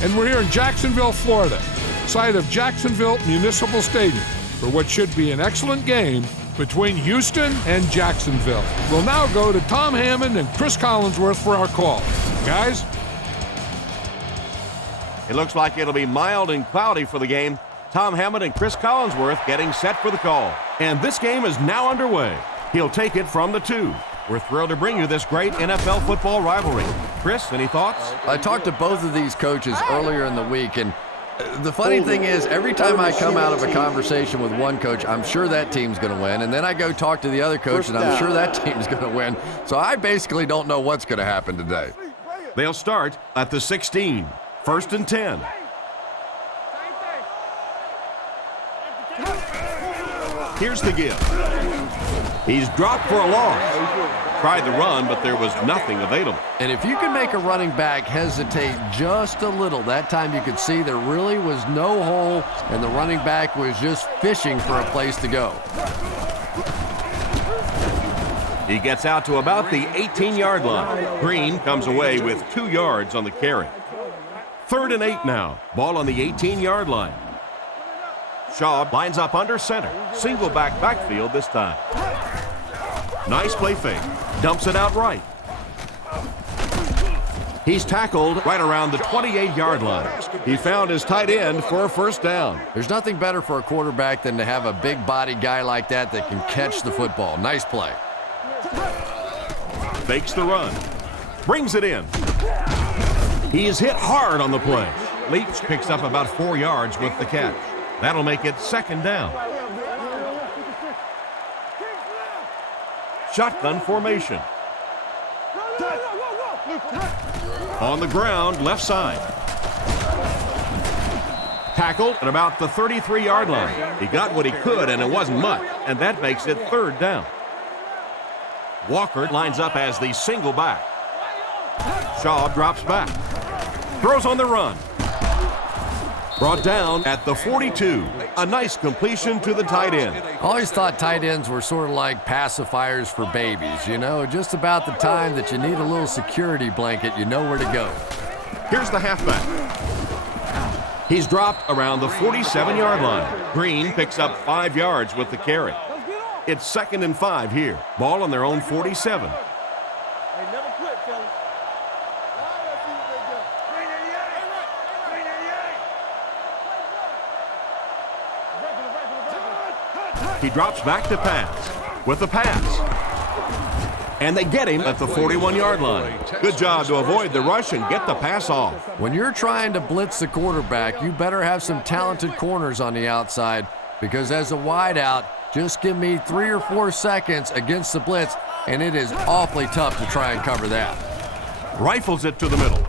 And we're here in Jacksonville, Florida, site of Jacksonville Municipal Stadium, for what should be an excellent game between Houston and Jacksonville. We'll now go to Tom Hammond and Chris Collinsworth for our call. Guys? It looks like it'll be mild and cloudy for the game. Tom Hammond and Chris Collinsworth getting set for the call. And this game is now underway. He'll take it from the 2. We're thrilled to bring you this great NFL football rivalry. Chris, any thoughts? I talked to both of these coaches earlier in the week, and the funny thing is, every time I come out of a conversation with one coach, I'm sure that team's going to win, and then I go talk to the other coach, and I'm sure that team's going to win. So I basically don't know what's going to happen today. They'll start at the 16, 1st and 10. Here's the give. He's dropped for a loss. Tried the run, but there was nothing available. And if you can make a running back hesitate just a little, that time you could see there really was no hole, and the running back was just fishing for a place to go. He gets out to about the 18-yard line. Green comes away with 2 yards on the carry. 3rd and 8 now. Ball on the 18-yard line. Shaw lines up under center. Single backfield this time. Nice play fake. Dumps it out right. He's tackled right around the 28-yard line. He found his tight end for a first down. There's nothing better for a quarterback than to have a big body guy like that that can catch the football. Nice play. Fakes the run. Brings it in. He is hit hard on the play. Leach picks up about 4 yards with the catch. That'll make it 2nd down. Shotgun formation. On the ground, left side. Tackled at about the 33-yard line. He got what he could, and it wasn't much, and that makes it 3rd down. Walker lines up as the single back. Shaw drops back. Throws on the run. Brought down at the 42. A nice completion to the tight end. I always thought tight ends were sort of like pacifiers for babies. You know, just about the time that you need a little security blanket, you know where to go. Here's the halfback. He's dropped around the 47-yard line. Green picks up 5 yards with the carry. It's 2nd and 5 here. Ball on their own 47. He drops back to pass. With the pass. And they get him at the 41-yard line. Good job to avoid the rush and get the pass off. When you're trying to blitz the quarterback, you better have some talented corners on the outside, because as a wideout, just give me 3 or 4 seconds against the blitz, and it is awfully tough to try and cover that. Rifles it to the middle.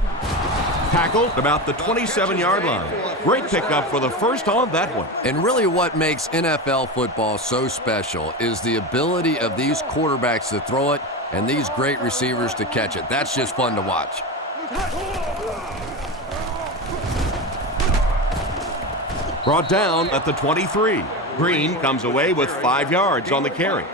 Tackled about the 27-yard line. Great pickup for the first on that one. And really what makes NFL football so special is the ability of these quarterbacks to throw it and these great receivers to catch it. That's just fun to watch. Brought down at the 23. Green comes away with 5 yards on the carry.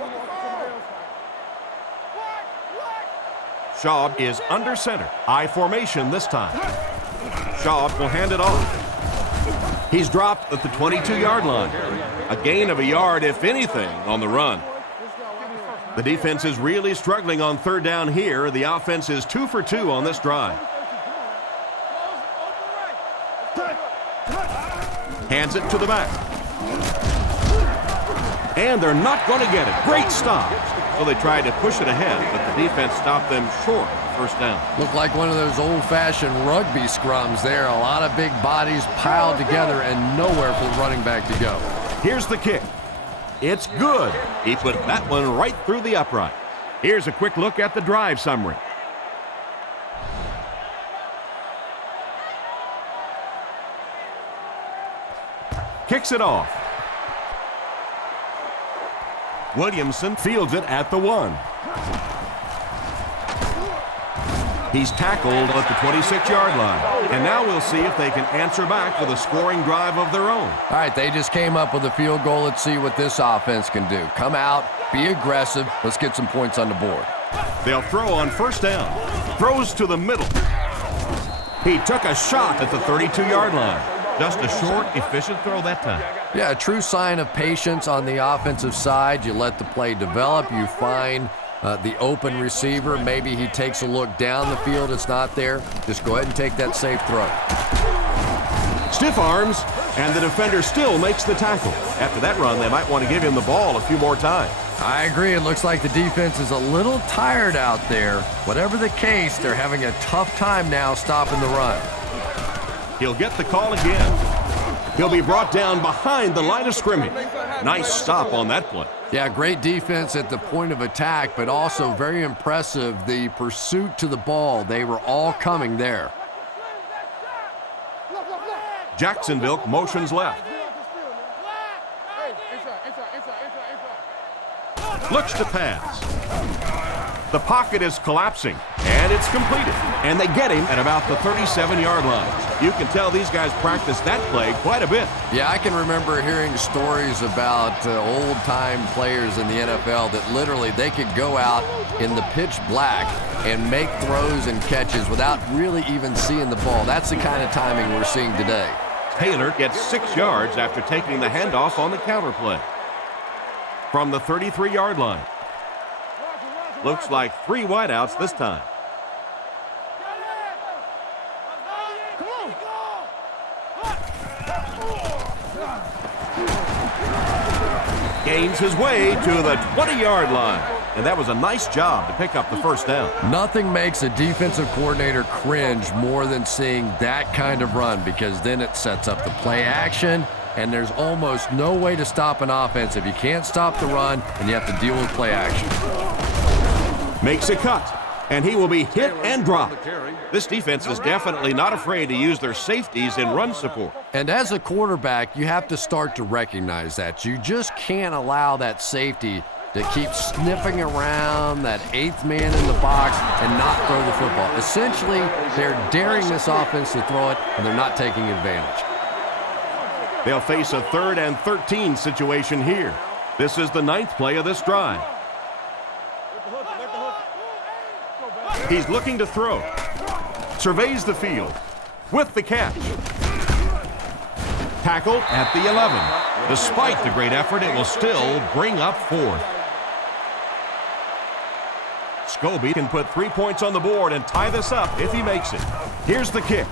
Shaw is under center. I formation this time. Shaw will hand it off. He's dropped at the 22-yard line. A gain of a yard, if anything, on the run. The defense is really struggling on 3rd down here. The offense is 2 for 2 on this drive. Hands it to the back. And they're not going to get it. Great stop. So they tried to push it ahead, but the defense stopped them short of first down. Looked like one of those old-fashioned rugby scrums there. A lot of big bodies piled together and nowhere for the running back to go. Here's the kick. It's good. He put that one right through the upright. Here's a quick look at the drive summary. Kicks it off. Williamson fields it at the 1. He's tackled at the 26-yard line. And now we'll see if they can answer back with a scoring drive of their own. All right, they just came up with a field goal. Let's see what this offense can do. Come out, be aggressive. Let's get some points on the board. They'll throw on first down. Throws to the middle. He took a shot at the 32-yard line. Just a short, efficient throw that time. Yeah, a true sign of patience on the offensive side. You let the play develop. You find the open receiver. Maybe he takes a look down the field. It's not there. Just go ahead and take that safe throw. Stiff arms, and the defender still makes the tackle. After that run, they might want to give him the ball a few more times. I agree. It looks like the defense is a little tired out there. Whatever the case, they're having a tough time now stopping the run. He'll get the call again. He'll be brought down behind the line of scrimmage. Nice stop on that play. Yeah, great defense at the point of attack, but also very impressive, the pursuit to the ball. They were all coming there. Jacksonville motions left. Looks to pass. The pocket is collapsing, and it's completed. And they get him at about the 37-yard line. You can tell these guys practice that play quite a bit. Yeah, I can remember hearing stories about old-time players in the NFL that literally they could go out in the pitch black and make throws and catches without really even seeing the ball. That's the kind of timing we're seeing today. Taylor gets 6 yards after taking the handoff on the counter play. From the 33-yard line. Looks like 3 wideouts this time. Gains his way to the 20-yard line. And that was a nice job to pick up the first down. Nothing makes a defensive coordinator cringe more than seeing that kind of run, because then it sets up the play action, and there's almost no way to stop an offense if you can't stop the run and you have to deal with play action. Makes a cut, and he will be hit and dropped. This defense is definitely not afraid to use their safeties in run support. And as a quarterback, you have to start to recognize that. You just can't allow that safety to keep sniffing around that 8th man in the box and not throw the football. Essentially, they're daring this offense to throw it, and they're not taking advantage. They'll face a 3rd and 13 situation here. This is the 9th play of this drive. He's looking to throw. Surveys the field with the catch. Tackled at the 11. Despite the great effort, it will still bring up 4th. Scobie can put 3 points on the board and tie this up if he makes it. Here's the kick.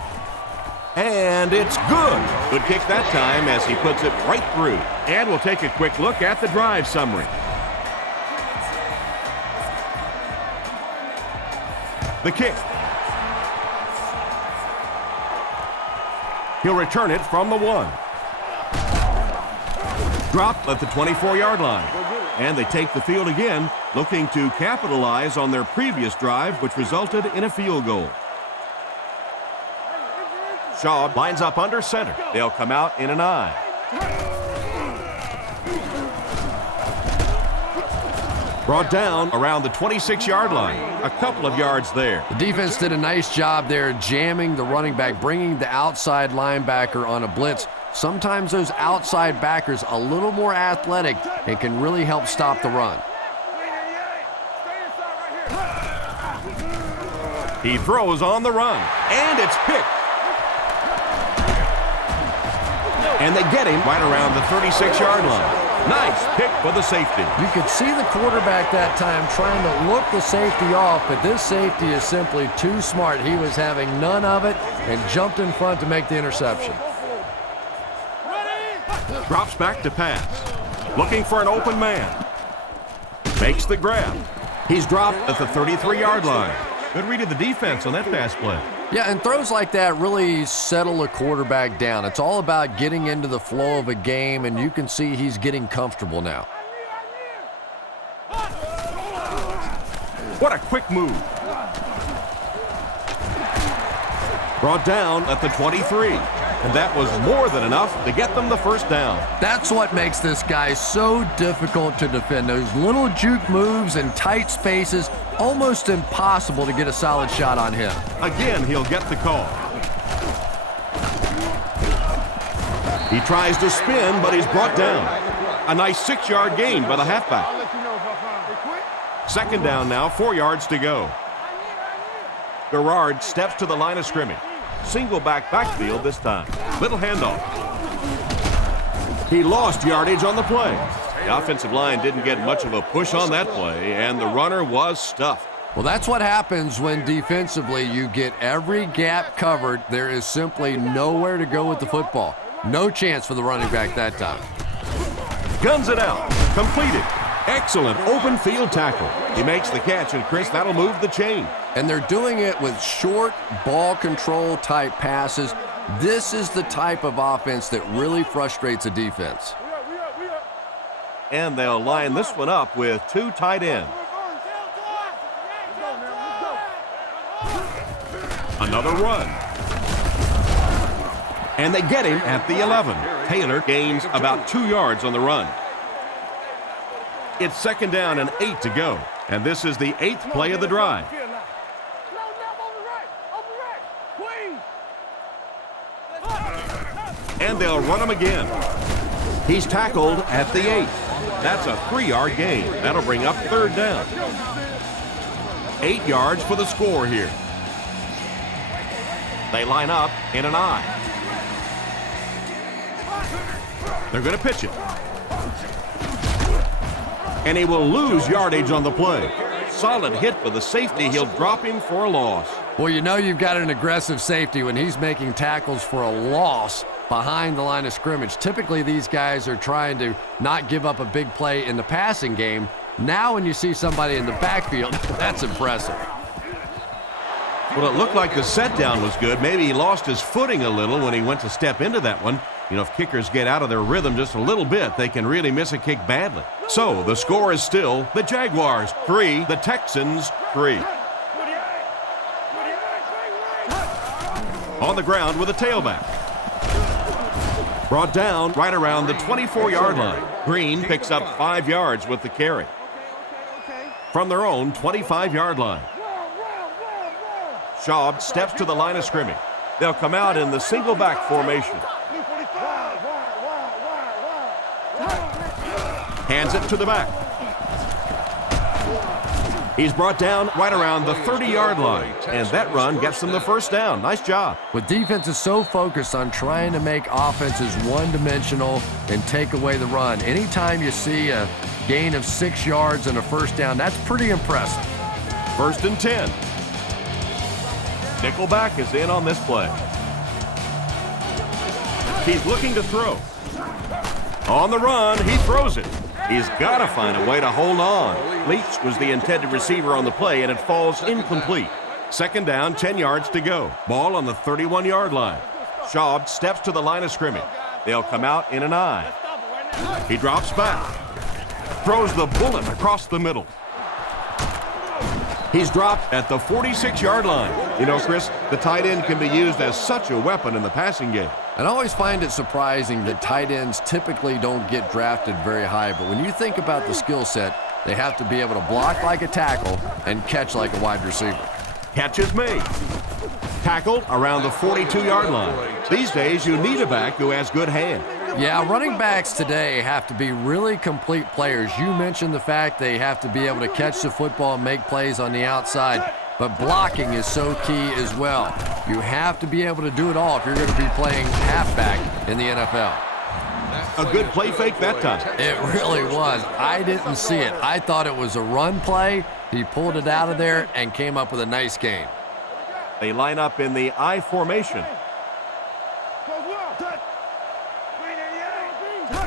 And it's good. Good kick that time as he puts it right through. And we'll take a quick look at the drive summary. The kick. He'll return it from the 1. Dropped at the 24-yard line. And they take the field again, looking to capitalize on their previous drive, which resulted in a field goal. Shaw lines up under center. They'll come out in an I. Brought down around the 26-yard line. A couple of yards there. The defense did a nice job there jamming the running back, bringing the outside linebacker on a blitz. Sometimes those outside backers a little more athletic and can really help stop the run. He throws on the run, and it's picked. And they get him right around the 36-yard line. Nice pick for the safety. You could see the quarterback that time trying to look the safety off, but this safety is simply too smart. He was having none of it and jumped in front to make the interception. Drops back to pass. Looking for an open man. Makes the grab. He's dropped at the 33-yard line. Good read of the defense on that pass play. Yeah, and throws like that really settle a quarterback down. It's all about getting into the flow of a game, and you can see he's getting comfortable now. What a quick move. Brought down at the 23. And that was more than enough to get them the first down. That's what makes this guy so difficult to defend. Those little juke moves in tight spaces, almost impossible to get a solid shot on him. Again, he'll get the call. He tries to spin, but he's brought down. A nice 6-yard gain by the halfback. 2nd down now, 4 yards to go. Garrard steps to the line of scrimmage. Single backfield this time. Little handoff. He lost yardage on the play. The offensive line didn't get much of a push on that play, and the runner was stuffed. Well, that's what happens when defensively you get every gap covered. There is simply nowhere to go with the football. No chance for the running back that time. Guns it out. Completed. Excellent open field tackle. He makes the catch, and Chris, that'll move the chain. And they're doing it with short ball control type passes. This is the type of offense that really frustrates a defense. And they'll line this one up with 2 tight ends. Another run. And they get him at the 11. Taylor gains about 2 yards on the run. It's 2nd down and 8 to go. And this is the 8th play of the drive. And they'll run him again. He's tackled at the 8. That's a 3-yard gain. That'll bring up 3rd down. 8 yards for the score here. They line up in an I. They're going to pitch it. And he will lose yardage on the play. Solid hit for the safety. He'll drop him for a loss. Well, you know you've got an aggressive safety when he's making tackles for a loss behind the line of scrimmage. Typically, these guys are trying to not give up a big play in the passing game. Now when you see somebody in the backfield, that's impressive. Well, it looked like the set down was good. Maybe he lost his footing a little when he went to step into that one. You know, if kickers get out of their rhythm just a little bit, they can really miss a kick badly. So the score is still the Jaguars 3, the Texans 3. On the ground with a tailback. Brought down right around the 24-yard line. Green picks up 5 yards with the carry. From their own 25-yard line. Schaub steps to the line of scrimmage. They'll come out in the single back formation. Hands it to the back. He's brought down right around the 30-yard line, and that run gets them the 1st down. Nice job. With defenses so focused on trying to make offenses one-dimensional and take away the run, anytime you see a gain of 6 yards and a 1st down, that's pretty impressive. 1st and 10. Nickelback is in on this play. He's looking to throw. On the run, he throws it. He's got to find a way to hold on. Leach was the intended receiver on the play, and it falls incomplete. 2nd down, 10 yards to go. Ball on the 31-yard line. Schaub steps to the line of scrimmage. They'll come out in an I. He drops back. Throws the bullet across the middle. He's dropped at the 46-yard line. You know, Chris, the tight end can be used as such a weapon in the passing game. And I always find it surprising that tight ends typically don't get drafted very high, but when you think about the skill set, they have to be able to block like a tackle and catch like a wide receiver. Catch is made. Tackled around the 42-yard line. These days, you need a back who has good hand. Yeah, running backs today have to be really complete players. You mentioned the fact they have to be able to catch the football and make plays on the outside, but blocking is so key as well. You have to be able to do it all if you're going to be playing halfback in the NFL. A good play fake that time. It really was. I didn't see it. I thought it was a run play. He pulled it out of there and came up with a nice gain. They line up in the I formation.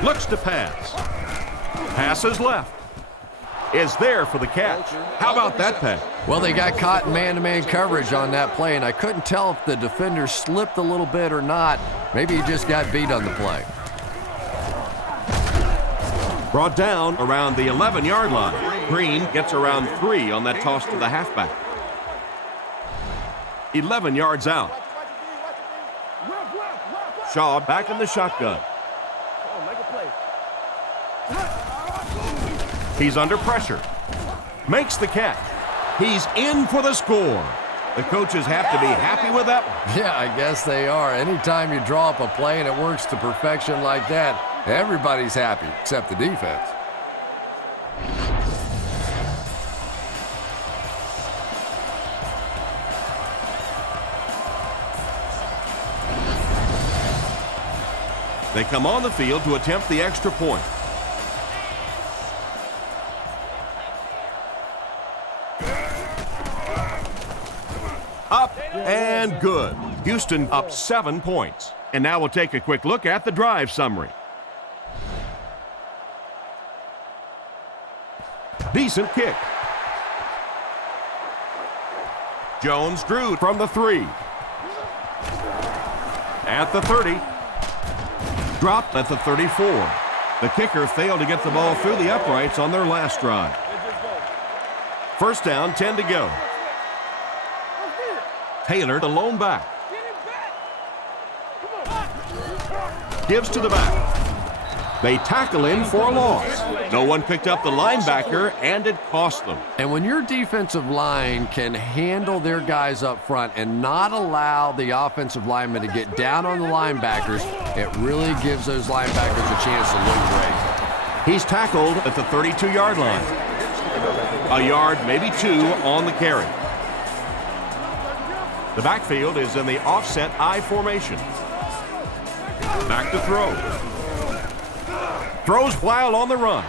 Looks to pass. Passes left. Is there for the catch. How about that pass? Well, they got caught in man-to-man coverage on that play, and I couldn't tell if the defender slipped a little bit or not. Maybe he just got beat on the play. Brought down around the 11-yard line. Green gets around 3 on that toss to the halfback. 11 yards out. Schaub back in the shotgun. He's under pressure. Makes the catch. He's in for the score. The coaches have to be happy with that one. Yeah, I guess they are. Anytime you draw up a play and it works to perfection like that, everybody's happy except the defense. They come on the field to attempt the extra point. Up and good. Houston up 7 points. And now we'll take a quick look at the drive summary. Decent kick. Jones drew from the 3. At the 30. Dropped at the 34. The kicker failed to get the ball through the uprights on their last drive. First down, 10 to go. Taylor, the lone back. Gives to the back. They tackle him for a loss. No one picked up the linebacker, and it cost them. And when your defensive line can handle their guys up front and not allow the offensive linemen to get down on the linebackers, it really gives those linebackers a chance to look great. He's tackled at the 32-yard line. A yard, maybe 2, on the carry. The backfield is in the offset I formation. Back to throw. Throws while on the run.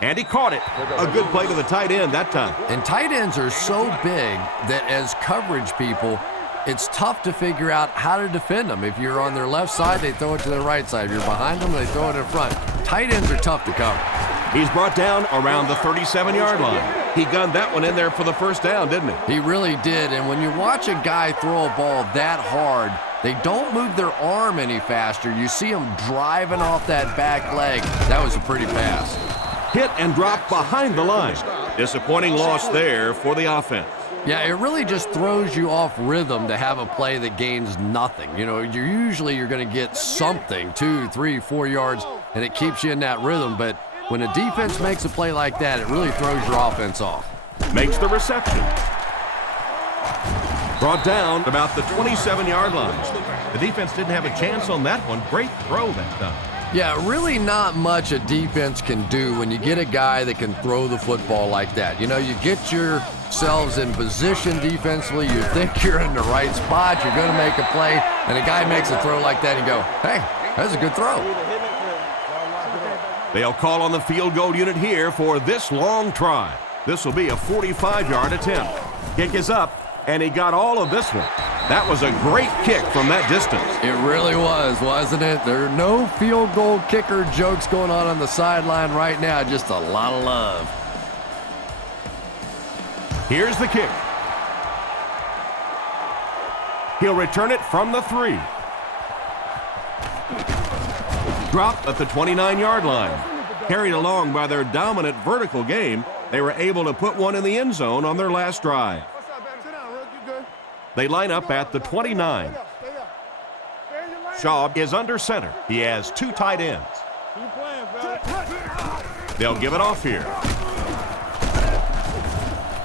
And he caught it. A good play to the tight end that time. And tight ends are so big that as coverage people, it's tough to figure out how to defend them. If you're on their left side, they throw it to their right side. If you're behind them, they throw it in front. Tight ends are tough to cover. He's brought down around the 37-yard line. He gunned that one in there for the first down, didn't he? He really did. And when you watch a guy throw a ball that hard, they don't move their arm any faster. You see them driving off that back leg. That was a pretty pass. Hit and drop behind the line. Disappointing loss there for the offense. Yeah, it really just throws you off rhythm to have a play that gains nothing. You know, you're going to get something, 2, 3, 4 yards, and it keeps you in that rhythm. But when a defense makes a play like that, it really throws your offense off. Makes the reception. Brought down about the 27-yard line. The defense didn't have a chance on that one. Great throw that time. Yeah, really not much a defense can do when you get a guy that can throw the football like that. You know, you get yourselves in position defensively, you think you're in the right spot, you're going to make a play, and a guy makes a throw like that and you go, hey, that's a good throw. They'll call on the field goal unit here for this long try. This will be a 45-yard attempt. Kick is up, and he got all of this one. That was a great kick from that distance. It really was, wasn't it? There are no field goal kicker jokes going on the sideline right now, just a lot of love. Here's the kick. He'll return it from the 3. Dropped at the 29-yard line. Carried along by their dominant vertical game, they were able to put one in the end zone on their last drive. They line up at the 29. Shaw is under center. He has 2 tight ends. They'll give it off here.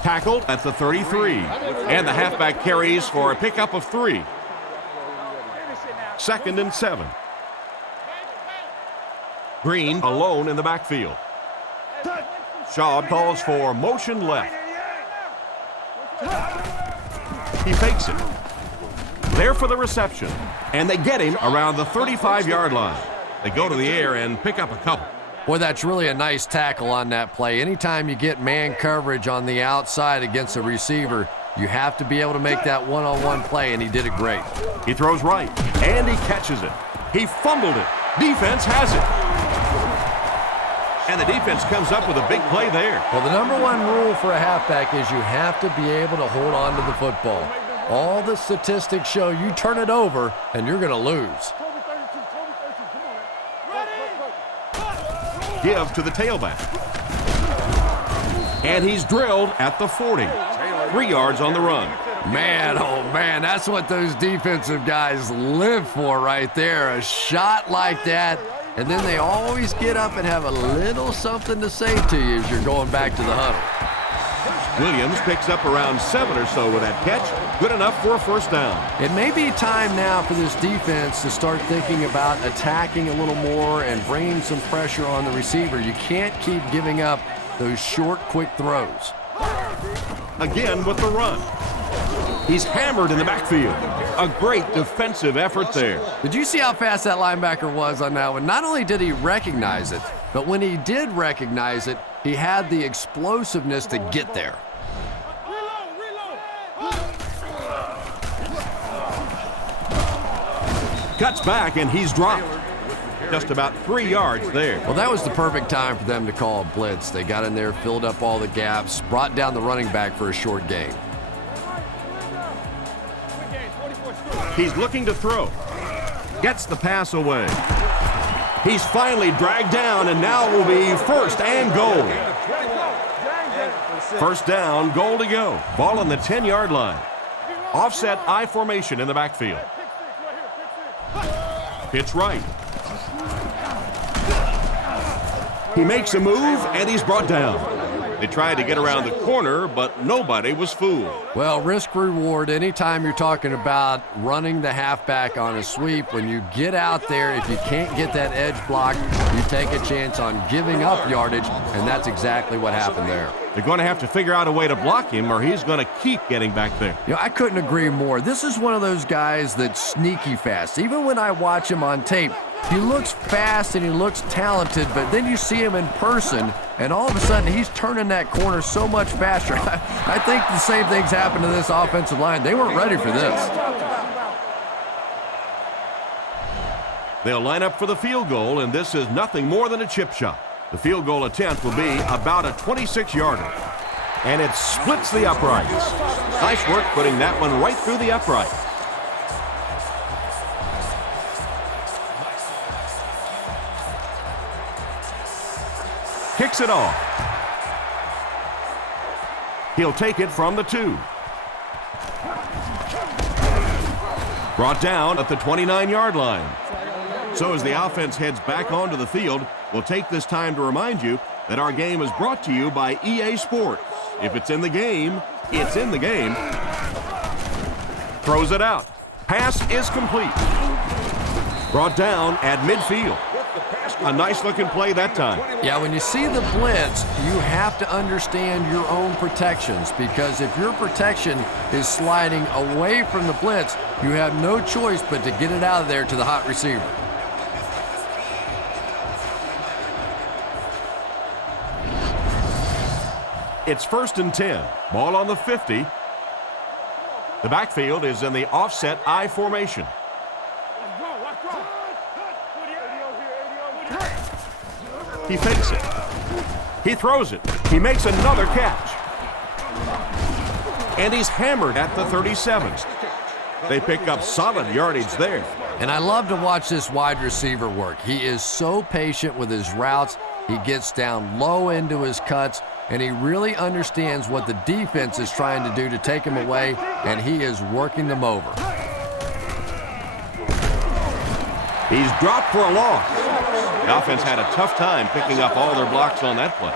Tackled at the 33. And the halfback carries for a pickup of 3. 2nd and 7. Green alone in the backfield. Shaw calls for motion left. He fakes it. There for the reception. And they get him around the 35-yard line. They go to the air and pick up a couple. Boy, that's really a nice tackle on that play. Anytime you get man coverage on the outside against a receiver, you have to be able to make that one-on-one play, and he did it great. He throws right, and he catches it. He fumbled it. Defense has it. And the defense comes up with a big play there. Well, the number one rule for a halfback is you have to be able to hold on to the football. All the statistics show you turn it over, and you're going to lose. Give to the tailback. And he's drilled at the 40. 3 yards on the run. Man, oh man, that's what those defensive guys live for right there. A shot like that, and then they always get up and have a little something to say to you as you're going back to the huddle. Williams picks up around 7 or so with that catch. Good enough for a first down. It may be time now for this defense to start thinking about attacking a little more and bringing some pressure on the receiver. You can't keep giving up those short, quick throws. Again with the run. He's hammered in the backfield. A great defensive effort there. Did you see how fast that linebacker was on that one? Not only did he recognize it, but when he did recognize it, he had the explosiveness to get there. Cuts back, and he's dropped. Just about 3 yards there. Well, that was the perfect time for them to call a blitz. They got in there, filled up all the gaps, brought down the running back for a short gain. He's looking to throw. Gets the pass away. He's finally dragged down, and now will be first and goal. First down, goal to go. Ball on the 10-yard line. Offset I formation in the backfield. Pitch right. He makes a move, and he's brought down. They tried to get around the corner, but nobody was fooled. Well, risk reward, anytime you're talking about running the halfback on a sweep, when you get out there, if you can't get that edge block, you take a chance on giving up yardage, and that's exactly what happened there. They're going to have to figure out a way to block him, or he's going to keep getting back there. You know, I couldn't agree more. This is one of those guys that's sneaky fast. Even when I watch him on tape, he looks fast and he looks talented, but then you see him in person, and all of a sudden he's turning that corner so much faster. I think the same thing's happened to this offensive line. They weren't ready for this. They'll line up for the field goal, and this is nothing more than a chip shot. The field goal attempt will be about a 26-yarder. And it splits the uprights. Nice work putting that one right through the upright. Kicks it off. He'll take it from the 2. Brought down at the 29-yard line. So as the offense heads back onto the field, we'll take this time to remind you that our game is brought to you by EA Sports. If it's in the game, it's in the game. Throws it out. Pass is complete. Brought down at midfield. A nice-looking play that time. Yeah, when you see the blitz, you have to understand your own protections, because if your protection is sliding away from the blitz, you have no choice but to get it out of there to the hot receiver. It's 1st and 10. Ball on the 50. The backfield is in the offset I formation. He fakes it. He throws it. He makes another catch. And he's hammered at the 37. They pick up solid yardage there. And I love to watch this wide receiver work. He is so patient with his routes. He gets down low into his cuts, and he really understands what the defense is trying to do to take him away, and he is working them over. He's dropped for a loss. The offense had a tough time picking up all their blocks on that play.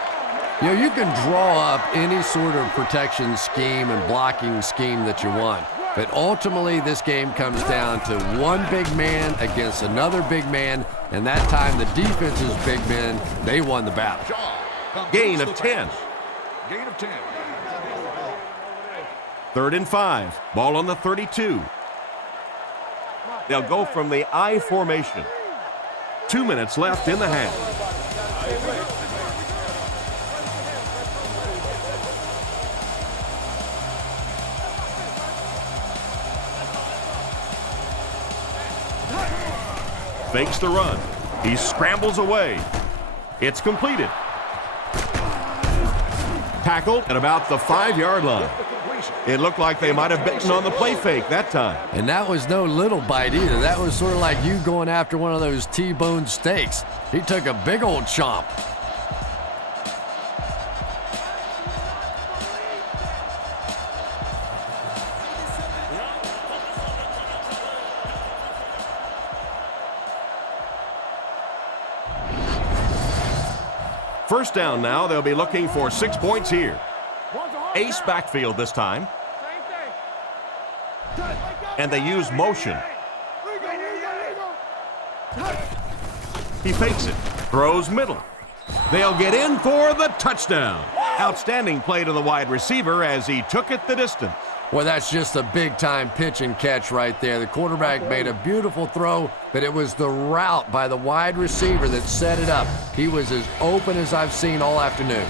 You know, you can draw up any sort of protection scheme and blocking scheme that you want, but ultimately this game comes down to one big man against another big man, and that time the defense's big men, they won the battle. Gain of 10. Gain of 10. 3rd and 5. Ball on the 32. They'll go from the I formation. 2 minutes left in the half. Fakes the run. He scrambles away. It's completed. Tackled at about the 5-yard line. It looked like they might have bitten on the play fake that time. And that was no little bite either. That was sort of like you going after one of those T-bone steaks. He took a big old chomp. First down now. They'll be looking for 6 points here. Ace backfield this time. And they use motion. He fakes it. Throws middle. They'll get in for the touchdown. Outstanding play to the wide receiver as he took it the distance. Well, that's just a big-time pitch and catch right there. The quarterback made a beautiful throw, but it was the route by the wide receiver that set it up. He was as open as I've seen all afternoon.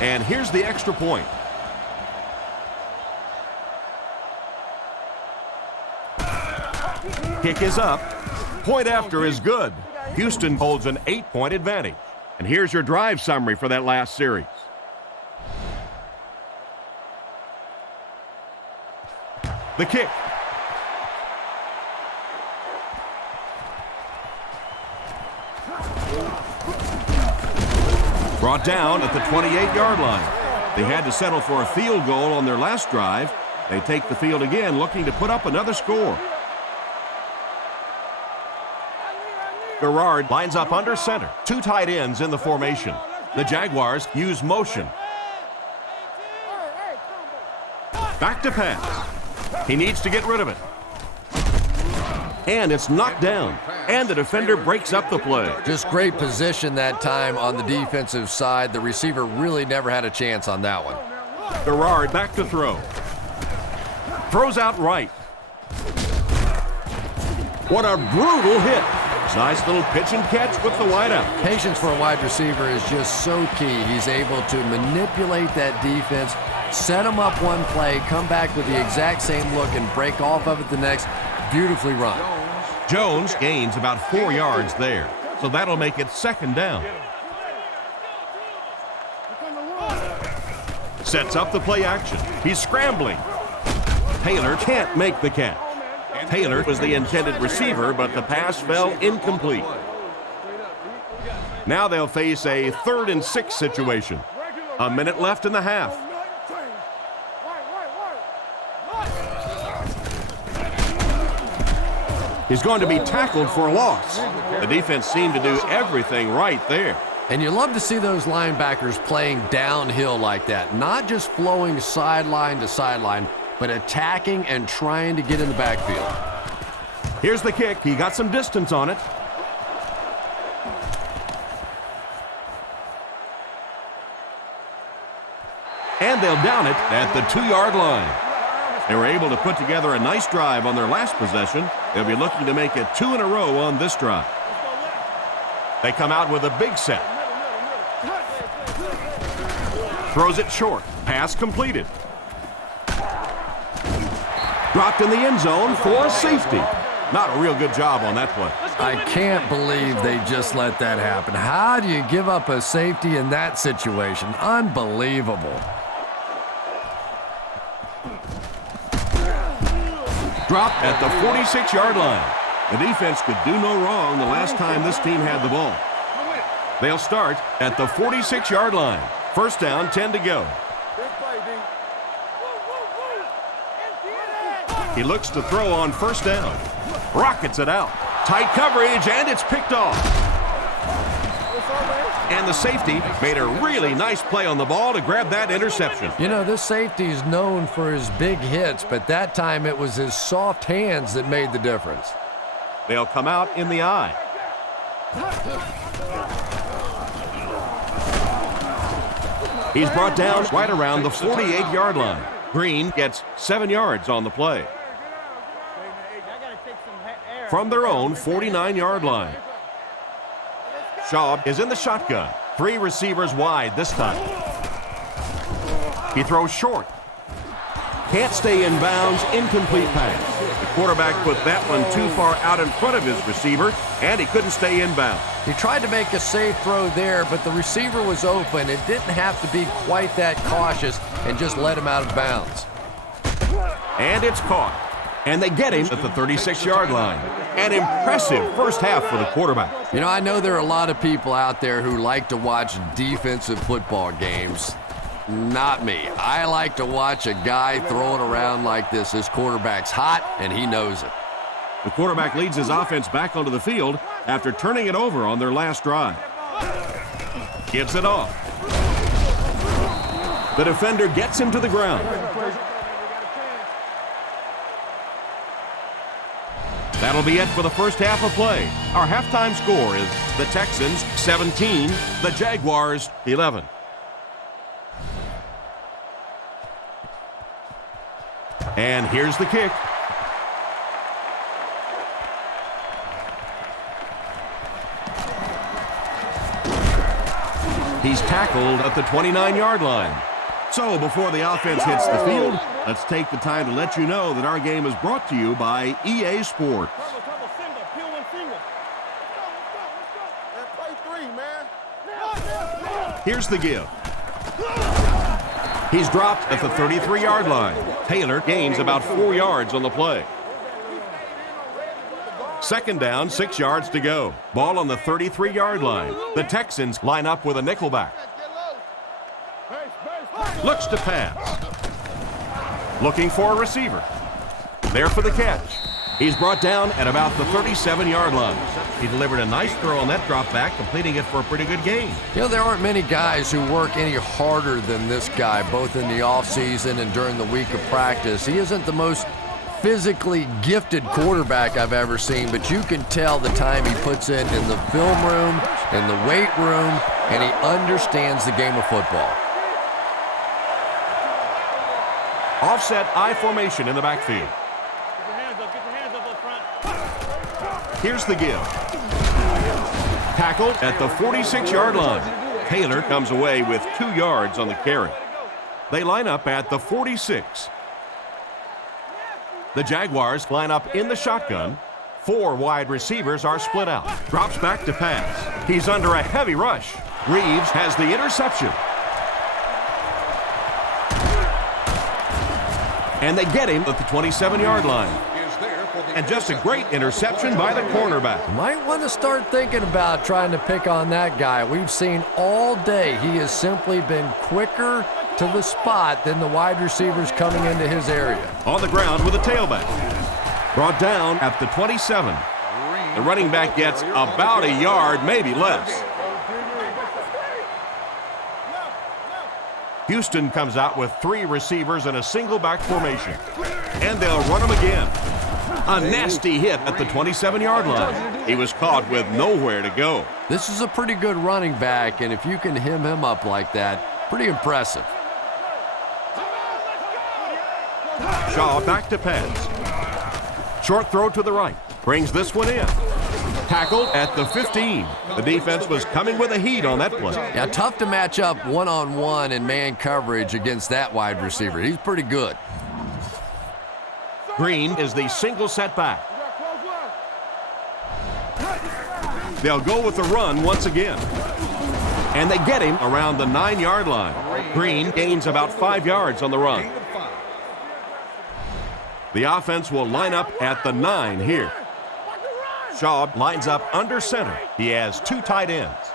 And here's the extra point. Kick is up. Point after is good. Houston holds an 8-point advantage. And here's your drive summary for that last series. The kick. Brought down at the 28-yard line. They had to settle for a field goal on their last drive. They take the field again, looking to put up another score. Garrard lines up under center. Two tight ends in the formation. The Jaguars use motion. Back to pass. He needs to get rid of it. And it's knocked down. And the defender breaks up the play. Just great position that time on the defensive side. The receiver really never had a chance on that one. Garrard back to throw. Throws out right. What a brutal hit. Nice little pitch and catch with the wideout. Patience for a wide receiver is just so key. He's able to manipulate that defense, set him up one play, come back with the exact same look, and break off of it the next. Beautifully run. Jones gains about 4 yards there, so that'll make it second down. Sets up the play action. He's scrambling. Taylor can't make the catch. Taylor was the intended receiver, but the pass fell incomplete. Now they'll face a 3rd and 6 situation. A minute left in the half. He's going to be tackled for a loss. The defense seemed to do everything right there. And you love to see those linebackers playing downhill like that, not just flowing sideline to sideline, but attacking and trying to get in the backfield. Here's the kick. He got some distance on it. And they'll down it at the 2-yard line. They were able to put together a nice drive on their last possession. They'll be looking to make it 2 in a row on this drive. They come out with a big set. Throws it short. Pass completed. Dropped in the end zone for a safety. Not a real good job on that play. I can't believe they just let that happen. How do you give up a safety in that situation? Unbelievable. Dropped at the 46-yard line. The defense could do no wrong the last time this team had the ball. They'll start at the 46-yard line. First down, 10 to go. He looks to throw on first down. Rockets it out. Tight coverage, and it's picked off. And the safety made a really nice play on the ball to grab that interception. You know, this safety is known for his big hits, but that time it was his soft hands that made the difference. They'll come out in the eye. He's brought down right around the 48-yard line. Green gets 7 yards on the play. From their own 49-yard line. Shaw is in the shotgun. 3 receivers wide this time. He throws short. Can't stay in bounds. Incomplete pass. The quarterback put that one too far out in front of his receiver, and he couldn't stay in bounds. He tried to make a safe throw there, but the receiver was open. It didn't have to be quite that cautious and just let him out of bounds. And it's caught. And they get him at the 36-yard line. An impressive first half for the quarterback. You know, I know there are a lot of people out there who like to watch defensive football games. Not me. I like to watch a guy throw it around like this. His quarterback's hot, and he knows it. The quarterback leads his offense back onto the field after turning it over on their last drive. Gives it off. The defender gets him to the ground. That'll be it for the first half of play. Our halftime score is the Texans 17, the Jaguars 11. And here's the kick. He's tackled at the 29-yard line. So before the offense hits the field, let's take the time to let you know that our game is brought to you by EA Sports. Here's the give. He's dropped at the 33-yard line. Taylor gains about 4 yards on the play. Second down, 6 yards to go. Ball on the 33-yard line. The Texans line up with a nickelback. Looks to pass. Looking for a receiver. There for the catch. He's brought down at about the 37-yard line. He delivered a nice throw on that drop back, completing it for a pretty good gain. You know, there aren't many guys who work any harder than this guy, both in the offseason and during the week of practice. He isn't the most physically gifted quarterback I've ever seen, but you can tell the time he puts in the film room, in the weight room, and he understands the game of football. Offset I formation in the backfield. Here's the give. Tackled at the 46-yard line. Taylor comes away with 2 yards on the carry. They line up at the 46. The Jaguars line up in the shotgun. 4 wide receivers are split out. Drops back to pass. He's under a heavy rush. Reeves has the interception. And they get him at the 27-yard line. And just a great interception by the cornerback. Might want to start thinking about trying to pick on that guy. We've seen all day he has simply been quicker to the spot than the wide receivers coming into his area. On the ground with a tailback. Brought down at the 27. The running back gets about a yard, maybe less. Houston comes out with 3 receivers in a single back formation. And they'll run him again. A nasty hit at the 27-yard line. He was caught with nowhere to go. This is a pretty good running back, and if you can hem him up like that, pretty impressive. Shaw back to pass. Short throw to the right. Brings this one in. Tackled at the 15. The defense was coming with a heat on that play. Yeah, tough to match up one-on-one in man coverage against that wide receiver. He's pretty good. Green is the single setback. They'll go with the run once again. And they get him around the 9-yard line. Green gains about 5 yards on the run. The offense will line up at the 9 here. Shaw lines up under center. He has 2 tight ends.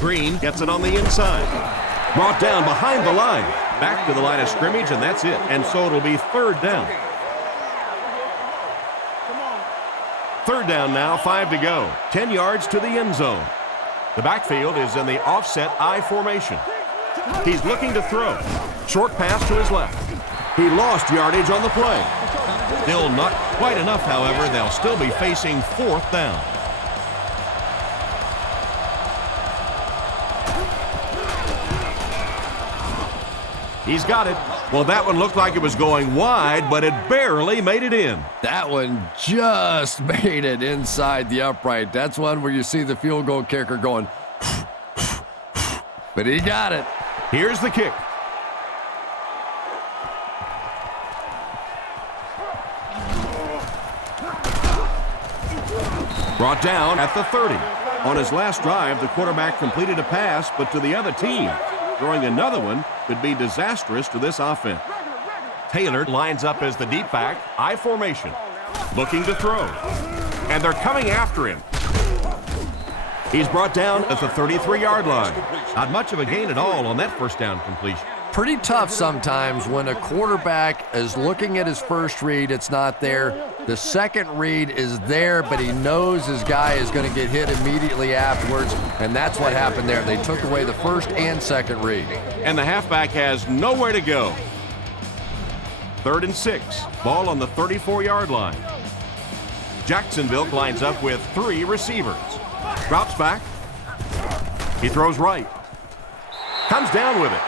Green gets it on the inside. Brought down behind the line. Back to the line of scrimmage, and that's it. And so it'll be 3rd down. 3rd down now, 5 to go. 10 yards to the end zone. The backfield is in the offset I formation. He's looking to throw. Short pass to his left. He lost yardage on the play. Still not quite enough, however. They'll still be facing 4th down. He's got it. Well, that one looked like it was going wide, but it barely made it in. That one just made it inside the upright. That's one where you see the field goal kicker going, but he got it. Here's the kick. Brought down at the 30. On his last drive, the quarterback completed a pass, but to the other team. Throwing another one could be disastrous to this offense. Taylor lines up as the deep back, I formation, looking to throw. And they're coming after him. He's brought down at the 33-yard line. Not much of a gain at all on that first down completion. Pretty tough sometimes when a quarterback is looking at his first read, it's not there. The second read is there, but he knows his guy is going to get hit immediately afterwards, and that's what happened there. They took away the first and second read. And the halfback has nowhere to go. 3rd and 6. Ball on the 34-yard line. Jacksonville lines up with 3 receivers. Drops back. He throws right. Comes down with it.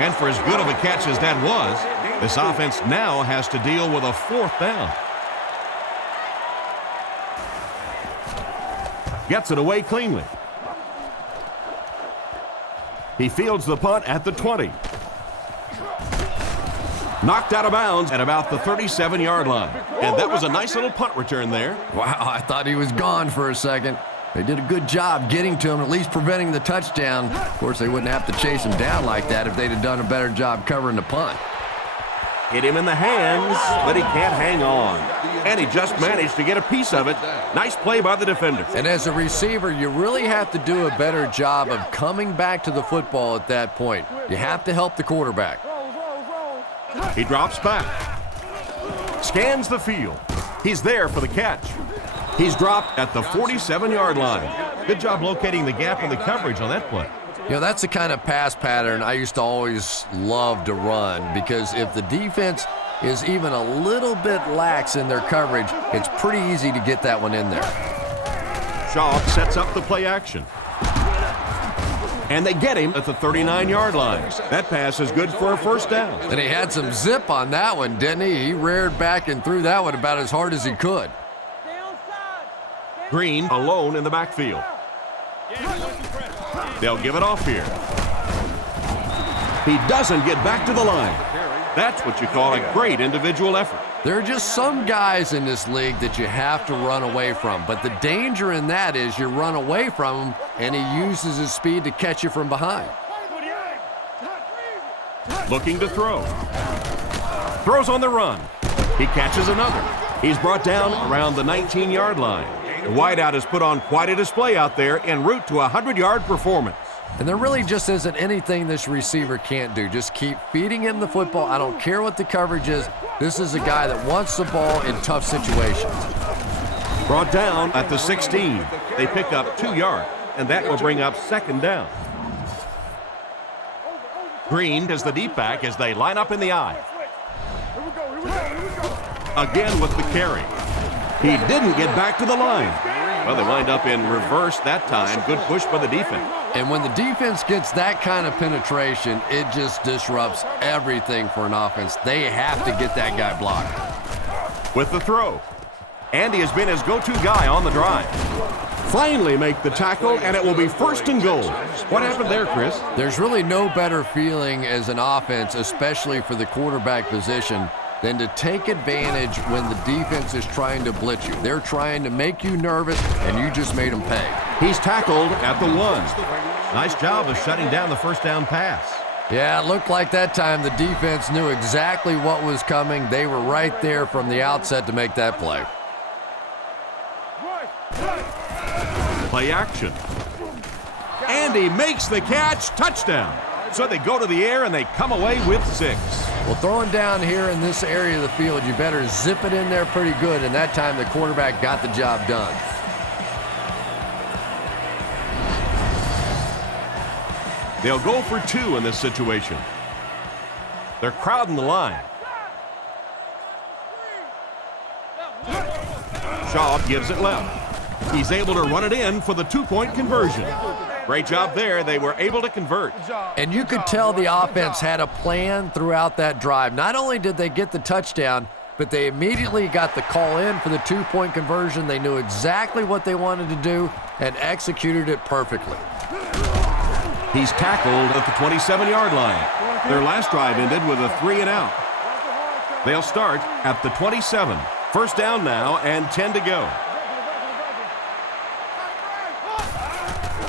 And for as good of a catch as that was, this offense now has to deal with a 4th down. Gets it away cleanly. He fields the punt at the 20. Knocked out of bounds at about the 37-yard line. And that was a nice little punt return there. Wow, I thought he was gone for a second. They did a good job getting to him, at least preventing the touchdown. Of course, they wouldn't have to chase him down like that if they'd have done a better job covering the punt. Hit him in the hands, but he can't hang on. And he just managed to get a piece of it. Nice play by the defender. And as a receiver, you really have to do a better job of coming back to the football at that point. You have to help the quarterback. He drops back. Scans the field. He's there for the catch. He's dropped at the 47-yard line. Good job locating the gap in the coverage on that play. You know, that's the kind of pass pattern I used to always love to run, because if the defense is even a little bit lax in their coverage, it's pretty easy to get that one in there. Shaw sets up the play action. And they get him at the 39-yard line. That pass is good for a 1st down. And he had some zip on that one, didn't he? He reared back and threw that one about as hard as he could. Green alone in the backfield. They'll give it off here. He doesn't get back to the line. That's what you call a great individual effort. There are just some guys in this league that you have to run away from, but the danger in that is you run away from him and he uses his speed to catch you from behind. Looking to throw. Throws on the run. He catches another. He's brought down around the 19-yard line. The wideout has put on quite a display out there en route to a 100-yard performance. And there really just isn't anything this receiver can't do. Just keep feeding him the football. I don't care what the coverage is. This is a guy that wants the ball in tough situations. Brought down at the 16. They pick up 2 yards, and that will bring up 2nd down. Green does the deep back as they line up in the eye. Again with the carry. He didn't get back to the line. Well, they wind up in reverse that time. Good push by the defense. And when the defense gets that kind of penetration, it just disrupts everything for an offense. They have to get that guy blocked. With the throw. Andy has been his go-to guy on the drive. Finally make the tackle, and it will be 1st and goal. What happened there, Chris? There's really no better feeling as an offense, especially for the quarterback position, than to take advantage when the defense is trying to blitz you. They're trying to make you nervous, and you just made them pay. He's tackled at the 1. Nice job of shutting down the 1st down pass. Yeah, it looked like that time the defense knew exactly what was coming. They were right there from the outset to make that play. Play action. Andy makes the catch. Touchdown. So they go to the air and they come away with 6. Well, throwing down here in this area of the field, you better zip it in there pretty good, and that time the quarterback got the job done. They'll go for 2 in this situation. They're crowding the line. Shaw gives it left. He's able to run it in for the 2-point conversion. Great job there. They were able to convert. And you could tell the offense had a plan throughout that drive. Not only did they get the touchdown, but they immediately got the call in for the 2-point conversion. They knew exactly what they wanted to do and executed it perfectly. He's tackled at the 27-yard line. Their last drive ended with a 3-and-out. They'll start at the 27. 1st down now and 10 to go.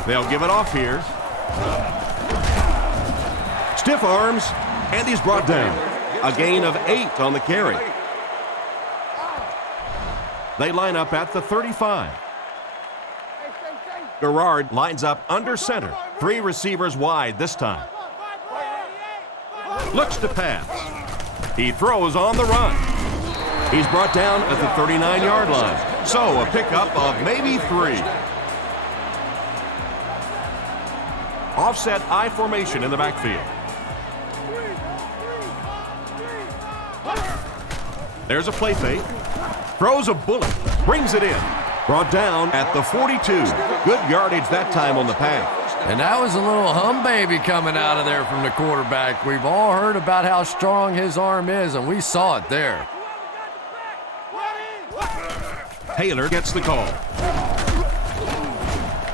They'll give it off here. Stiff arms, and he's brought down. A gain of 8 on the carry. They line up at the 35. Garrard lines up under center. 3 receivers wide this time. Looks to pass. He throws on the run. He's brought down at the 39-yard line. So a pickup of maybe 3. Offset I formation in the backfield. There's a play fake. Throws a bullet. Brings it in. Brought down at the 42. Good yardage that time on the pass. And that was a little hum baby coming out of there from the quarterback. We've all heard about how strong his arm is, and we saw it there. Taylor gets the call.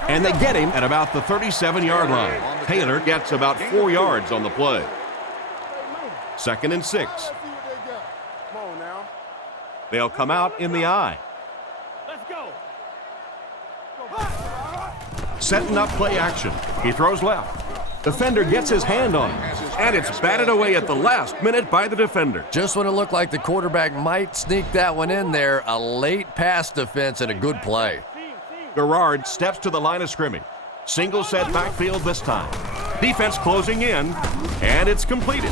And they get him at about the 37-yard line. Taylor gets about 4 yards on the play. 2nd and 6. They'll come out in the I. Setting up play action. He throws left. Defender gets his hand on it. And it's batted away at the last minute by the defender. Just when it looked like the quarterback might sneak that one in there, a late pass defense and a good play. Garrard steps to the line of scrimmage. Single set backfield this time. Defense closing in, and it's completed.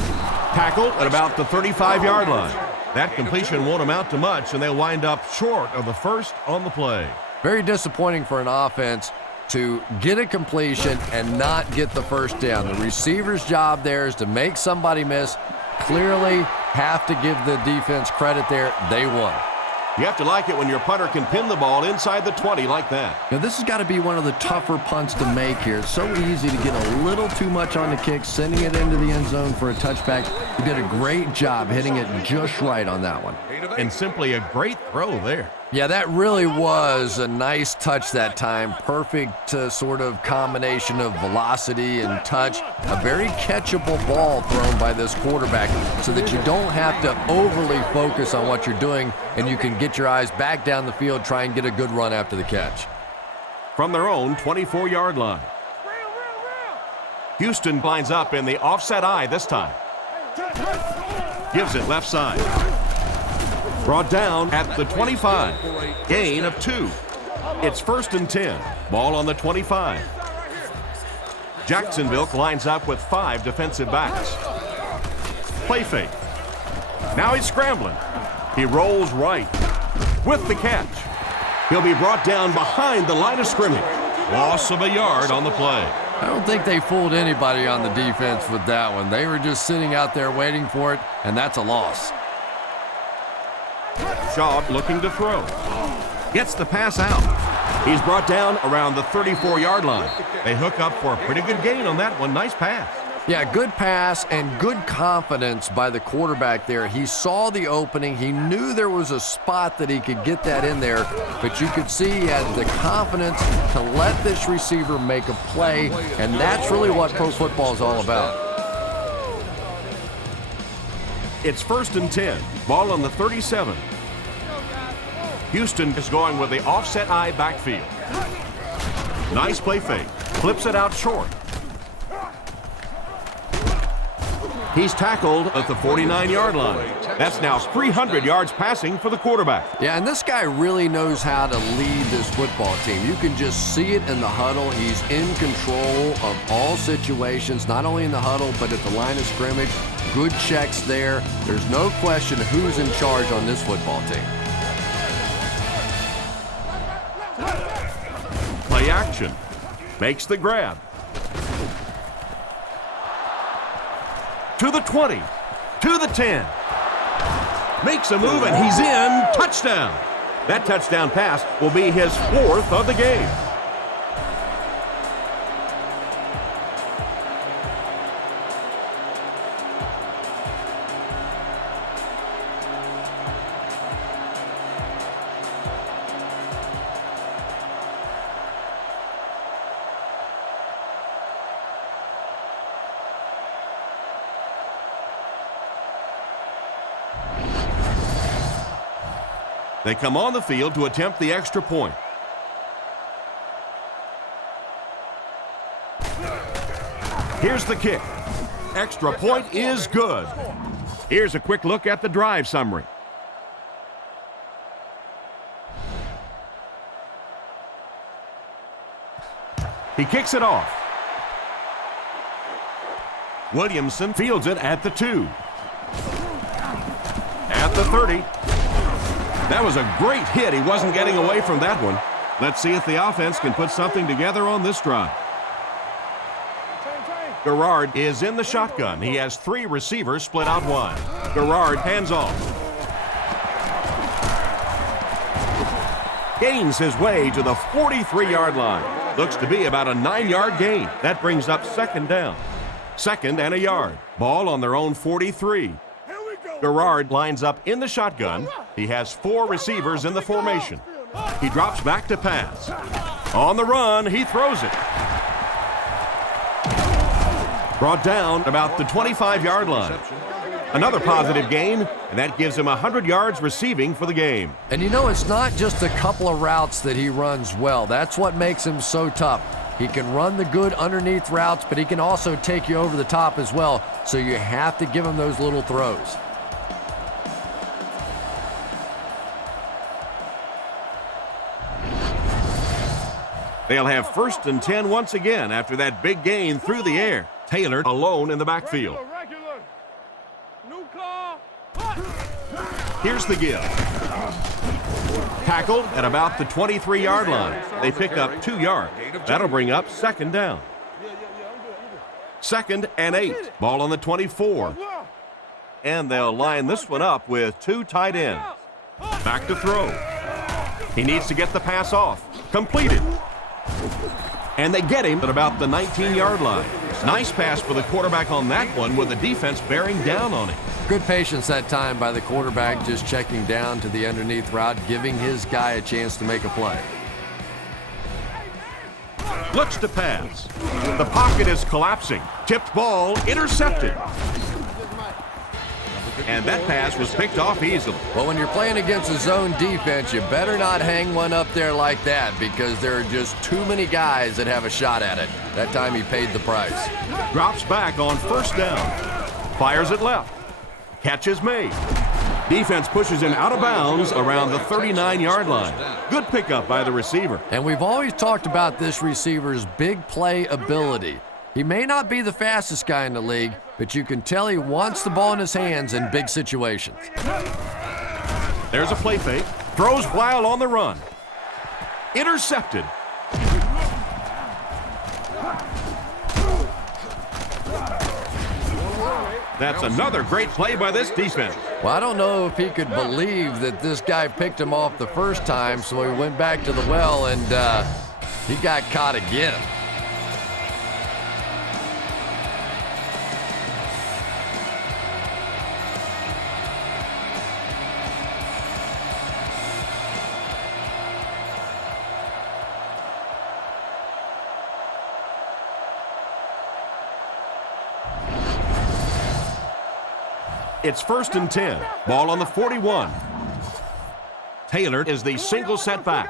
Tackle at about the 35-yard line. That completion won't amount to much, and they'll wind up short of the first on the play. Very disappointing for an offense to get a completion and not get the first down. The receiver's job there is to make somebody miss. Clearly have to give the defense credit there. They won. You have to like it when your punter can pin the ball inside the 20 like that. Now, this has got to be one of the tougher punts to make here. It's so easy to get a little too much on the kick, sending it into the end zone for a touchback. You did a great job hitting it just right on that one. And simply a great throw there. Yeah, that really was a nice touch that time. Perfect sort of combination of velocity and touch. A very catchable ball thrown by this quarterback so that you don't have to overly focus on what you're doing and you can get your eyes back down the field, try and get a good run after the catch. From their own 24-yard line. Houston lines up in the offset I this time. Gives it left side. Brought down at the 25. Gain of 2. It's 1st and 10. Ball on the 25. Jacksonville lines up with 5 defensive backs. Play fake. Now he's scrambling. He rolls right with the catch. He'll be brought down behind the line of scrimmage. Loss of a yard on the play. I don't think they fooled anybody on the defense with that one. They were just sitting out there waiting for it, and that's a loss. Shaw looking to throw. Gets the pass out. He's brought down around the 34-yard line. They hook up for a pretty good gain on that one. Nice pass. Yeah, good pass and good confidence by the quarterback there. He saw the opening. He knew there was a spot that he could get that in there, but you could see he had the confidence to let this receiver make a play, and that's really what pro football is all about. It's 1st and 10. Ball on the 37. Houston is going with the offset I backfield. Nice play fake. Flips it out short. He's tackled at the 49-yard line. That's now 300 yards passing for the quarterback. Yeah, and this guy really knows how to lead this football team. You can just see it in the huddle. He's in control of all situations, not only in the huddle, but at the line of scrimmage. Good checks there. There's no question who's in charge on this football team. Play action. Makes the grab. To the 20. To the 10. Makes a move, and he's in. Touchdown. That touchdown pass will be his 4th of the game. They come on the field to attempt the extra point. Here's the kick. Extra point is good. Here's a quick look at the drive summary. He kicks it off. Williamson fields it at the 2. At the 30. That was a great hit. He wasn't getting away from that one. Let's see if the offense can put something together on this drive. Garrard is in the shotgun. He has 3 receivers split out wide. Garrard hands off. gains his way to the 43-yard line. Looks to be about a 9-yard gain. That brings up second down. Second and a yard. Ball on their own 43. Garrard lines up in the shotgun. He has 4 receivers in the formation. He drops back to pass. On the run, he throws it. Brought down about the 25-yard line. Another positive gain, and that gives him 100 yards receiving for the game. And you know, it's not just a couple of routes that he runs well. That's what makes him so tough. He can run the good underneath routes, but he can also take you over the top as well. So you have to give him those little throws. They'll have 1st and 10 once again after that big gain through the air. Taylor alone in the backfield. Here's the give. Tackled at about the 23-yard line. They pick up 2 yards. That'll bring up second down. Second and 8. Ball on the 24. And they'll line this one up with 2 tight ends. Back to throw. He needs to get the pass off. Completed. And they get him at about the 19-yard line. Nice pass for the quarterback on that one with the defense bearing down on him. Good patience that time by the quarterback, just checking down to the underneath route, giving his guy a chance to make a play. Looks to pass. The pocket is collapsing. Tipped ball, intercepted. And that pass was picked off easily. Well, when you're playing against a zone defense, you better not hang one up there like that because there are just too many guys that have a shot at it. That time he paid the price. Drops back on first down. Fires it left. Catch is made. Defense pushes him out of bounds around the 39-yard line. Good pickup by the receiver. And we've always talked about this receiver's big play ability. He may not be the fastest guy in the league, but you can tell he wants the ball in his hands in big situations. There's a play fake. Throws while on the run. Intercepted. That's another great play by this defense. Well, I don't know if he could believe that this guy picked him off the first time, so he went back to the well and he got caught again. It's 1st and 10. Ball on the 41. Taylor is the single setback.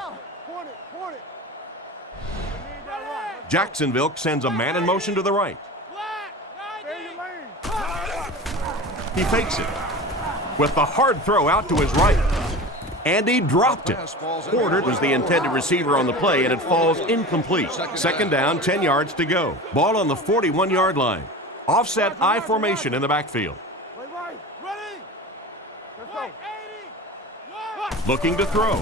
Jacksonville sends a man in motion to the right. He fakes it with the hard throw out to his right. And he dropped it. Porter was the intended receiver on the play, and it falls incomplete. Second down, 10 yards to go. Ball on the 41-yard line. Offset I formation in the backfield. Looking to throw.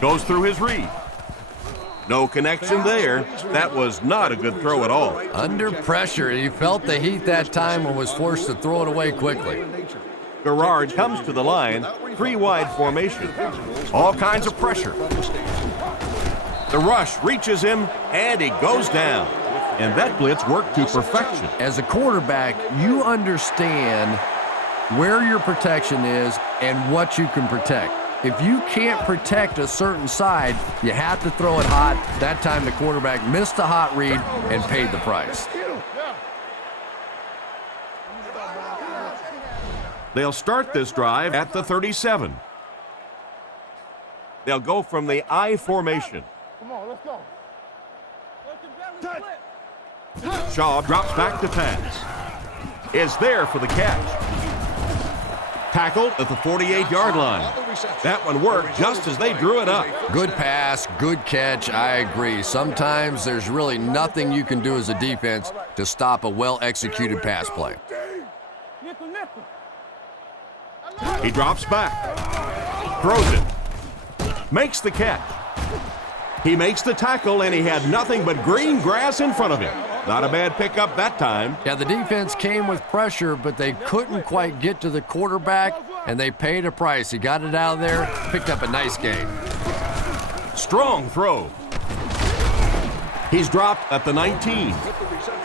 Goes through his read. No connection there. That was not a good throw at all. Under pressure, he felt the heat that time and was forced to throw it away quickly. Garrard comes to the line, 3-wide formation. All kinds of pressure. The rush reaches him, and he goes down. And that blitz worked to perfection. As a quarterback, you understand where your protection is and what you can protect. If you can't protect a certain side, you have to throw it hot. That time the quarterback missed the hot read and paid the price. They'll start this drive at the 37. They'll go from the I formation. Come on, let's go. Shaw drops back to pass. Is there for the catch. Tackled at the 48-yard line. That one worked just as they drew it up. Good pass, good catch, I agree. Sometimes there's really nothing you can do as a defense to stop a well-executed pass play. He drops back. Throws it. Makes the catch. He makes the tackle, and he had nothing but green grass in front of him. Not a bad pickup that time. Yeah, the defense came with pressure, but they couldn't quite get to the quarterback, and they paid a price. He got it out of there, picked up a nice game. strong throw. He's dropped at the 19.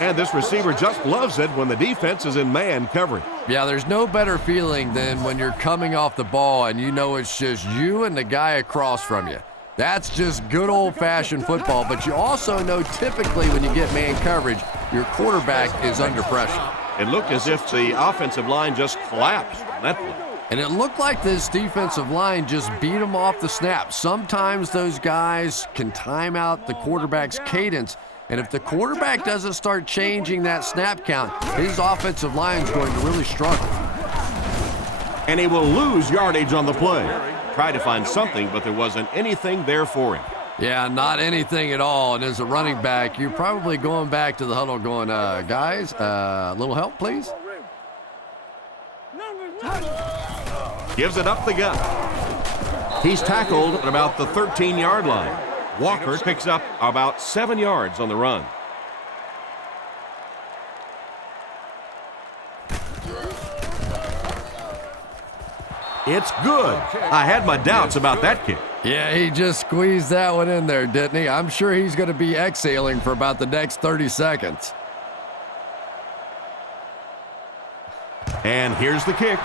And this receiver just loves it when the defense is in man coverage. Yeah, there's no better feeling than when you're coming off the ball and you know it's just you and the guy across from you. That's just good old-fashioned football, but you also know typically when you get man coverage, your quarterback is under pressure. It looked as if the offensive line just collapsed on that one. And it looked like this defensive line just beat them off the snap. Sometimes those guys can time out the quarterback's cadence, and if the quarterback doesn't start changing that snap count, his offensive line is going to really struggle. And he will lose yardage on the play. Tried to find something, but there wasn't anything there for him. Yeah, not anything at all. And as a running back, you're probably going back to the huddle going, guys, a little help, please? Gives it up the gut. He's tackled at about the 13-yard line. Walker picks up about 7 yards on the run. It's good. I had my doubts about that kick. Yeah, he just squeezed that one in there, didn't he? I'm sure he's going to be exhaling for about the next 30 seconds. And here's the kick.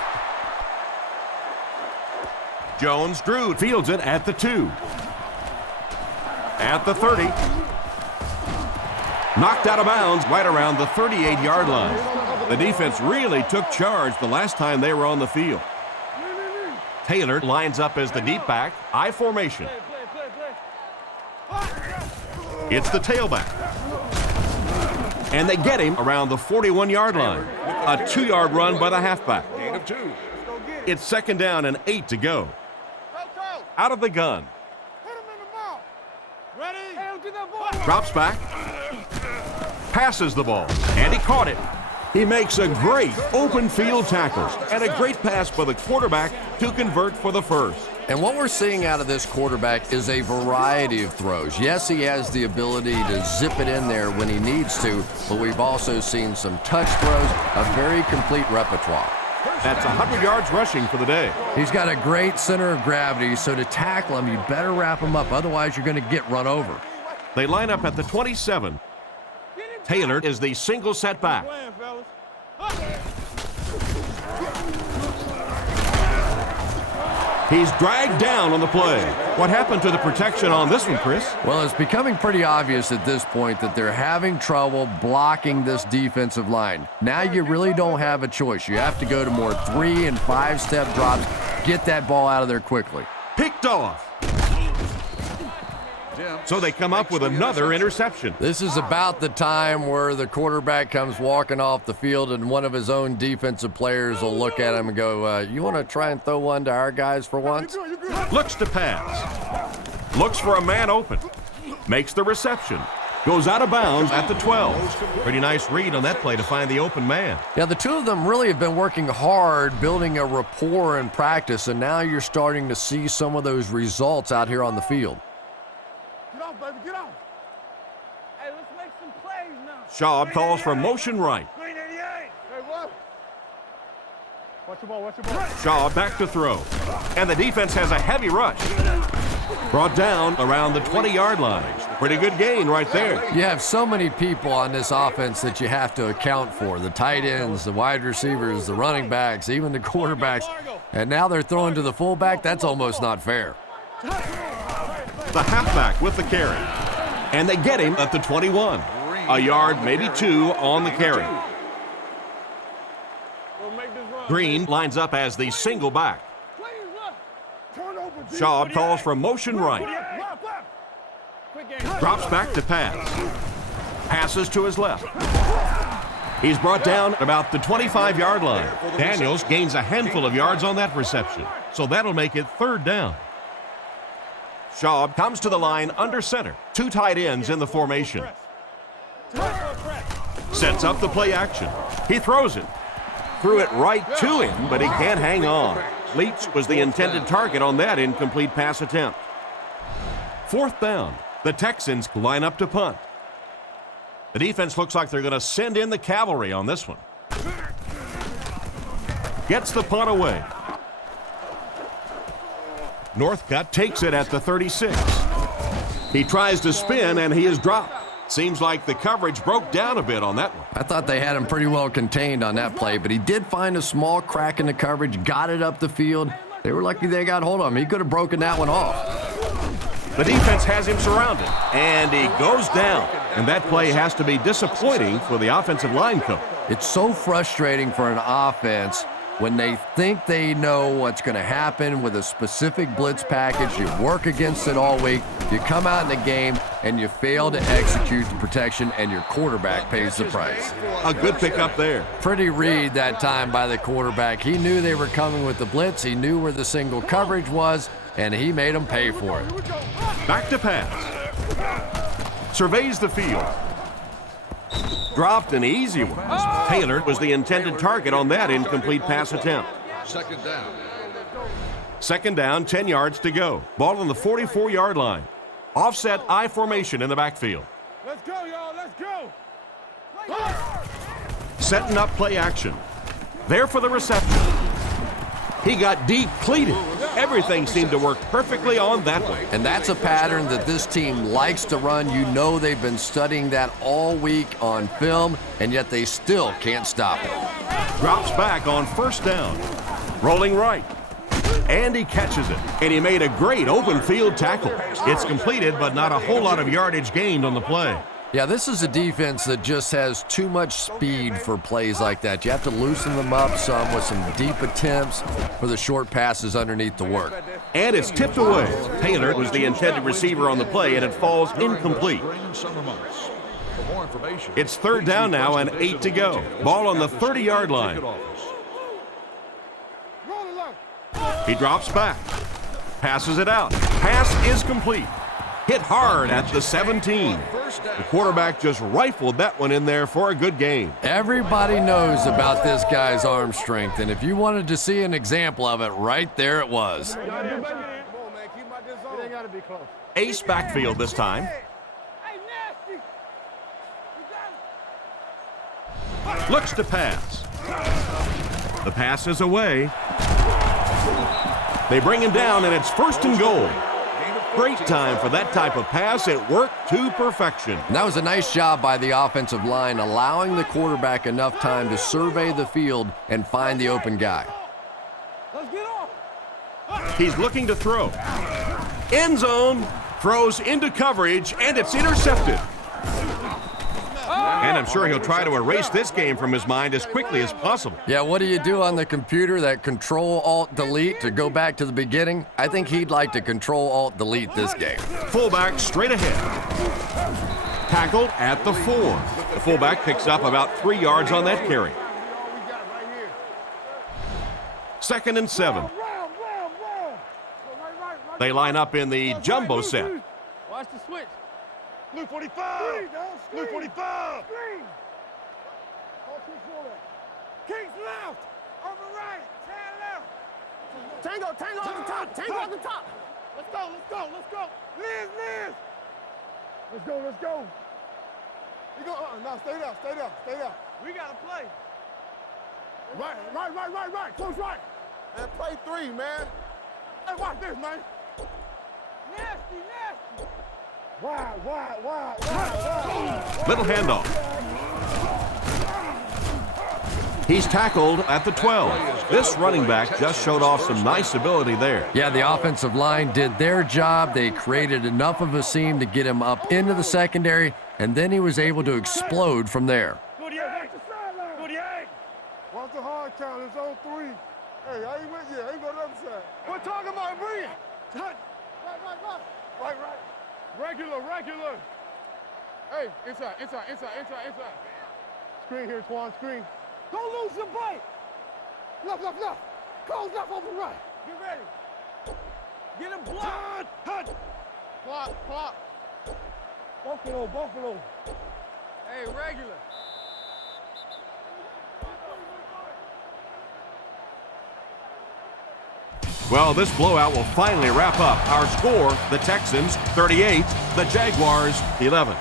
Jones-Drew fields it at the 2. At the 30. Knocked out of bounds right around the 38-yard line. The defense really took charge the last time they were on the field. Taylor lines up as the deep back, I formation. It's the tailback. And they get him around the 41-yard line. A 2-yard run by the halfback. Gain of 2. It's 2nd down and 8 to go. Out of the gun. Drops back. Passes the ball. And he caught it. He makes a great open field tackle and a great pass by the quarterback to convert for the first. And what we're seeing out of this quarterback is a variety of throws. Yes, he has the ability to zip it in there when he needs to, but we've also seen some touch throws, a very complete repertoire. That's 100 yards rushing for the day. He's got a great center of gravity, so to tackle him, you better wrap him up, otherwise you're going to get run over. They line up at the 27. Taylor is the single setback. He's dragged down on the play. What happened to the protection on this one, Chris? Well, it's becoming pretty obvious at this point that they're having trouble blocking this defensive line. Now you really don't have a choice. You have to go to more 3- and 5-step drops, get that ball out of there quickly. Picked off. So they come up with another interception. This is about the time where the quarterback comes walking off the field and one of his own defensive players will look at him and go, you want to try and throw one to our guys for once? Looks to pass. Looks for a man open. Makes the reception. Goes out of bounds at the 12. Pretty nice read on that play to find the open man. Yeah, the two of them really have been working hard, building a rapport in practice, and now you're starting to see some of those results out here on the field. Get out. Hey, let's make some plays now. Schaub calls for motion right. Hey, what? Watch the ball. Schaub back to throw. And the defense has a heavy rush. Brought down around the 20-yard line. Pretty good gain right there. You have so many people on this offense that you have to account for. The tight ends, the wide receivers, the running backs, even the quarterbacks. And now they're throwing to the fullback. That's almost not fair. The halfback with the carry. And they get him at the 21. A yard, maybe 2 on the carry. Green lines up as the single back. Schaub calls for motion right. Drops back to pass. Passes to his left. He's brought down about the 25-yard line. Daniels gains a handful of yards on that reception. So that'll make it 3rd down. Schaub comes to the line under center. 2 tight ends in the formation. Sets up the play action. He throws it. Threw it right to him, but he can't hang on. Leach was the intended target on that incomplete pass attempt. 4th down. The Texans line up to punt. The defense looks like they're going to send in the cavalry on this one. Gets the punt away. Northcutt takes it at the 36. He tries to spin, and he is dropped. Seems like the coverage broke down a bit on that one. I thought they had him pretty well contained on that play, but he did find a small crack in the coverage, got it up the field. They were lucky they got hold of him. He could have broken that one off. The defense has him surrounded, and he goes down. And that play has to be disappointing for the offensive line coach. It's so frustrating for an offense when they think they know what's going to happen with a specific blitz package. You work against it all week. You come out in the game, and you fail to execute the protection, and your quarterback pays the price. A good pickup there. Pretty read that time by the quarterback. He knew they were coming with the blitz. He knew where the single coverage was, and he made them pay for it. Back to pass. Surveys the field. Dropped an easy one. Taylor was the intended target on that incomplete pass attempt. Second down, 10 yards to go. Ball on the 44-yard line. Offset I formation in the backfield. Let's go, y'all. Let's go. Setting up play action. There for the reception. He got depleted. Everything seemed to work perfectly on that one. And that's a pattern that this team likes to run. You know they've been studying that all week on film, and yet they still can't stop it. Drops back on first down. Rolling right. And he catches it. And he made a great open field tackle. It's completed, but not a whole lot of yardage gained on the play. Yeah, this is a defense that just has too much speed for plays like that. You have to loosen them up some with some deep attempts for the short passes underneath the work. And it's tipped away. Taylor was the intended receiver on the play, and it falls incomplete. It's third down now and 8 to go. Ball on the 30-yard line. He drops back. Passes it out. Pass is complete. Hit hard at the 17. The quarterback just rifled that one in there for a good gain. Everybody knows about this guy's arm strength, and if you wanted to see an example of it, right there it was. Ace backfield this time. Looks to pass. The pass is away. They bring him down, and it's first and goal. Great time for that type of pass. It worked to perfection. And that was a nice job by the offensive line, allowing the quarterback enough time to survey the field and find the open guy. Let's get off. He's looking to throw. End zone. Throws into coverage, and it's intercepted. And I'm sure he'll try to erase this game from his mind as quickly as possible. Yeah, what do you do on the computer? That Control-Alt-Delete to go back to the beginning? I think he'd like to Control-Alt-Delete this game. Fullback straight ahead. Tackled at the 4. The fullback picks up about 3 yards on that carry. Second and 7. They line up in the jumbo set. Watch the switch. Blue 45. Blue 45. Kings left. Over right. 10 left. Tango on the top. Tango on the top. Let's go. Liz. Let's go. You go. No, stay there. We got to play. Right. Close right. And play 3, man. Hey, watch this, man. Nasty. Wide. Little handoff. He's tackled at the 12. This running back just showed off some nice ability there. Yeah, the offensive line did their job. They created enough of a seam to get him up into the secondary, and then he was able to explode from there. Watch the hard count. It's on 3. Hey, I ain't with you. I ain't go to the other side. We're talking about bringing. Right. Regular. Hey, inside. Screen here, Twan, screen. Don't lose your bite. Left. Close left over right. Get ready. Get him blocked. Clock. Buffalo. Hey, regular. Well, this blowout will finally wrap up. Our score, the Texans 38, the Jaguars 11.